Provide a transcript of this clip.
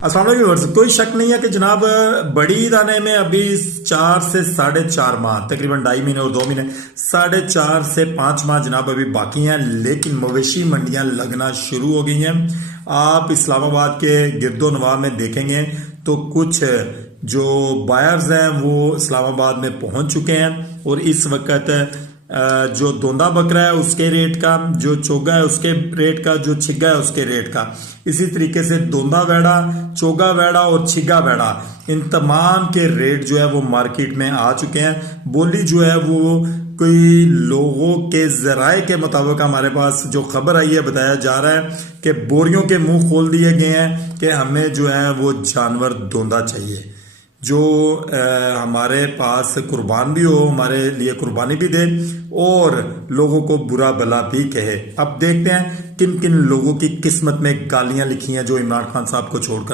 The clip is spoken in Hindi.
अस्सलाम वालेकुम। कोई शक नहीं है कि जनाब बड़ी ईद आने में अभी 4 से 4.5 माह, तकरीबन 2.5 महीने और 2 महीने, 4.5 से 5 माह जनाब अभी बाकी हैं। लेकिन मवेशी मंडियां लगना शुरू हो गई हैं। आप इस्लामाबाद के गिरदो नवाह में देखेंगे तो कुछ जो बायर्स हैं वो इस्लामाबाद में पहुंच चुके हैं और इस वक्त जो दोंदा बकरा है उसके रेट का, जो चोगा है उसके रेट का, जो छिग्गा है उसके रेट का, इसी तरीके से दोंदा वेड़ा, चोगा वेड़ा और छिग्गा वेड़ा, इन तमाम के रेट जो है वो मार्केट में आ चुके हैं। बोली जो है वो कोई लोगों के जराए के मुताबिक हमारे पास जो खबर आई है बताया जा रहा है कि बोरियों के मुंह खोल दिए गए हैं कि हमें जो है वो जानवर दोंदा चाहिए, जो हमारे पास कुर्बान भी हो, हमारे लिए कुर्बानी भी दे और लोगों को बुरा भला भी कहे। अब देखते हैं किन किन लोगों की किस्मत में गालियां लिखी हैं जो इमरान खान साहब को छोड़कर